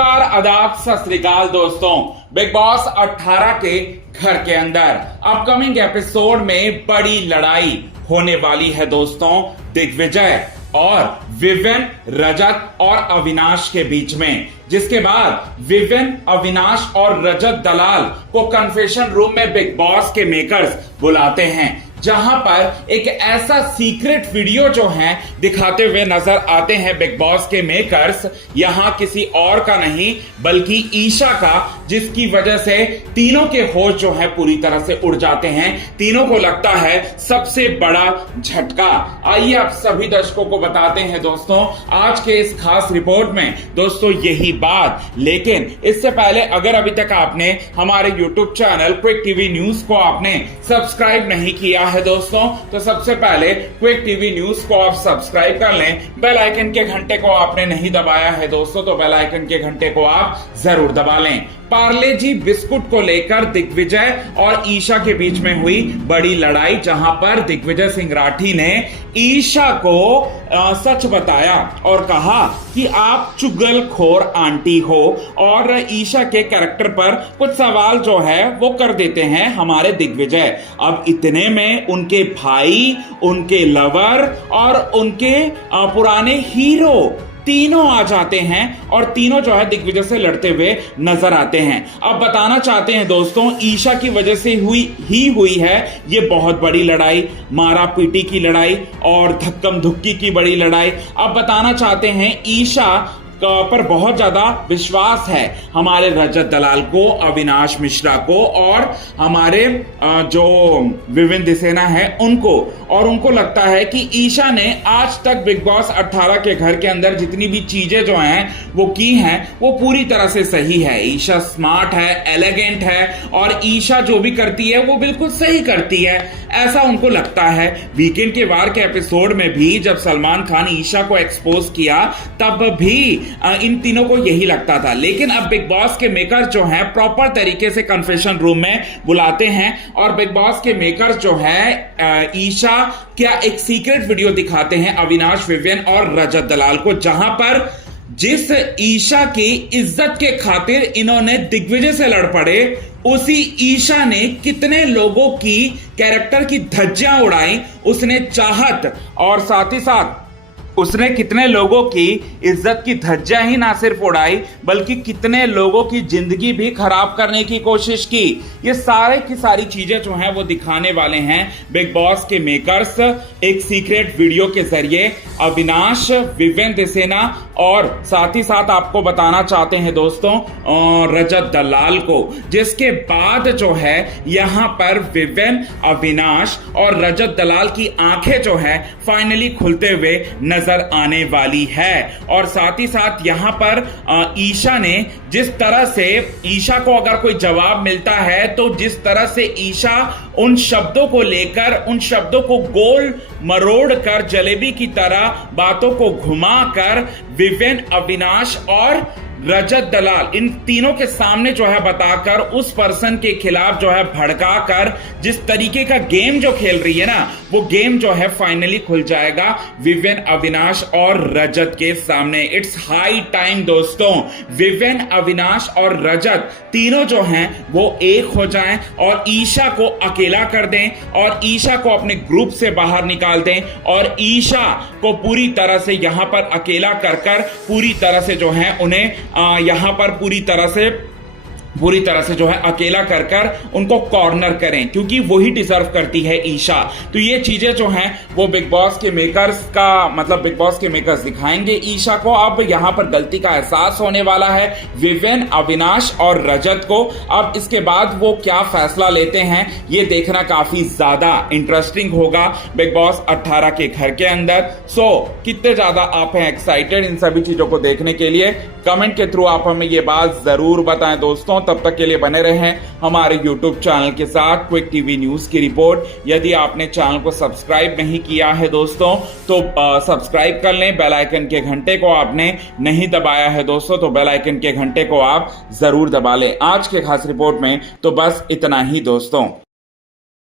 नमस्कार, आदाब, सत श्री अकाल दोस्तों। बिग बॉस 18 के घर के अंदर अपकमिंग एपिसोड में बड़ी लड़ाई होने वाली है दोस्तों। दिग्विजय और विवेन, रजत और अविनाश के बीच में, जिसके बाद विवेन, अविनाश और रजत दलाल को कन्फेशन रूम में बिग बॉस के मेकर्स बुलाते हैं, जहां पर एक ऐसा सीक्रेट वीडियो जो है दिखाते हुए नजर आते हैं बिग बॉस के मेकर्स। यहां किसी और का नहीं बल्कि ईशा का, जिसकी वजह से तीनों के होश जो है पूरी तरह से उड़ जाते हैं। तीनों को लगता है सबसे बड़ा झटका। आइए आप सभी दर्शकों को बताते हैं दोस्तों आज के इस खास रिपोर्ट में दोस्तों यही बात। लेकिन इससे पहले अगर अभी तक आपने हमारे YouTube channel quick TV news को आपने सब्सक्राइब नहीं किया है दोस्तों, तो सबसे पहले क्विक टीवी न्यूज को आप सब्सक्राइब कर लें। बेल आइकन के घंटे को आपने नहीं दबाया है दोस्तों, तो बेल आइकन के घंटे को आप जरूर दबा लें। पार्ले जी बिस्कुट को लेकर दिग्विजय और ईशा के बीच में हुई बड़ी लड़ाई, जहां पर दिग्विजय सिंह राठी ने ईशा को सच बताया और कहा कि आप चुगलखोर आंटी हो, और ईशा के कैरेक्टर पर कुछ सवाल जो है वो कर देते हैं हमारे दिग्विजय। अब इतने में उनके भाई, उनके लवर और उनके पुराने हीरो तीनों आ जाते हैं और तीनों जो है दिग्विजय से लड़ते हुए नजर आते हैं। अब बताना चाहते हैं दोस्तों ईशा की वजह से हुई है ये बहुत बड़ी लड़ाई, मारा पीटी की लड़ाई और धक्कम धुक्की की बड़ी लड़ाई। अब बताना चाहते हैं ईशा पर बहुत ज्यादा विश्वास है हमारे रजत दलाल को, अविनाश मिश्रा को और हमारे जो विवेन दिसेना है उनको, और उनको लगता है कि ईशा ने आज तक बिग बॉस 18 के घर के अंदर जितनी भी चीजें जो हैं वो की हैं वो पूरी तरह से सही है। ईशा स्मार्ट है, एलिगेंट है और ईशा जो भी करती है वो बिल्कुल सही करती है, ऐसा उनको लगता है। वीकेंड के वार के एपिसोड में भी जब सलमान खान ईशा को एक्सपोज किया तब भी इन तीनों को यही लगता था। लेकिन अब बिग बॉस के मेकर जो हैं प्रॉपर तरीके से कन्फेशन रूम में बुलाते हैं और बिग बॉस के मेकर जो है ईशा क्या एक सीक्रेट वीडियो दिखाते हैं अविनाश, विवेन और रजत दलाल को, जहां पर जिस ईशा की इज्जत के खातिर इन्होंने दिग्विजय से लड़ पड़े, उसी ईशा ने कितने लोगों की कैरेक्टर की धज्जियां उड़ाई, उसने चाहत और साथ ही साथ उसने कितने लोगों की इज्जत की धज्जियां ही ना सिर्फ उड़ाई बल्कि कितने लोगों की जिंदगी भी खराब करने की कोशिश की। ये सारे की सारी चीजें जो हैं वो दिखाने वाले हैं बिग बॉस के मेकर्स एक सीक्रेट वीडियो के जरिए अविनाश, विवेन दिसेना और साथ ही साथ आपको बताना चाहते हैं दोस्तों रजत दलाल को, जिसके बाद जो है यहां पर विवेन, अविनाश और रजत दलाल की आंखें जो है फाइनली खुलते हुए नजर आने वाली है। और साथ ही साथ यहां पर ईशा ने जिस तरह से, ईशा को अगर कोई जवाब मिलता है तो जिस तरह से ईशा उन शब्दों को लेकर, उन शब्दों को गोल मरोड़ कर, जलेबी की तरह बातों को घुमाकर विवेन, अविनाश और रजत दलाल इन तीनों के सामने जो है बताकर उस पर्सन के खिलाफ जो है भड़काकर जिस तरीके का गेम जो खेल रही है ना, वो गेम जो है फाइनली खुल जाएगा विवेन, अविनाश और रजत के सामने। इट्स हाई टाइम दोस्तों, विवेन, अविनाश और रजत तीनों जो हैं वो एक हो जाएं और ईशा को अकेला कर दें और ईशा को अपने ग्रुप से बाहर निकाल दें और ईशा को पूरी तरह से यहां पर अकेला कर पूरी तरह से जो है उन्हें यहां पर पूरी तरह से जो है अकेला कर उनको कॉर्नर करें, क्योंकि वही डिजर्व करती है ईशा। तो ये चीजें जो हैं वो बिग बॉस के मेकर्स का मतलब बिग बॉस के मेकर्स दिखाएंगे ईशा को। अब यहां पर गलती का एहसास होने वाला है विवेन, अविनाश और रजत को। अब इसके बाद वो क्या फैसला लेते हैं ये देखना काफी ज्यादा इंटरेस्टिंग होगा बिग बॉस 18 के घर के अंदर। सो कितने ज्यादा आप हैं एक्साइटेड इन सभी चीजों को देखने के लिए? कमेंट के थ्रू आप हमें ये बात जरूर बताएं दोस्तों। तब तक के लिए बने रहें हमारे YouTube चैनल के साथ क्विक टीवी न्यूज की रिपोर्ट। यदि आपने चैनल को सब्सक्राइब नहीं किया है दोस्तों तो सब्सक्राइब कर लें। बेल आइकन के घंटे को आपने नहीं दबाया है दोस्तों तो बेल आइकन के घंटे को आप जरूर दबा लें। आज के खास रिपोर्ट में तो बस इतना ही दोस्तों।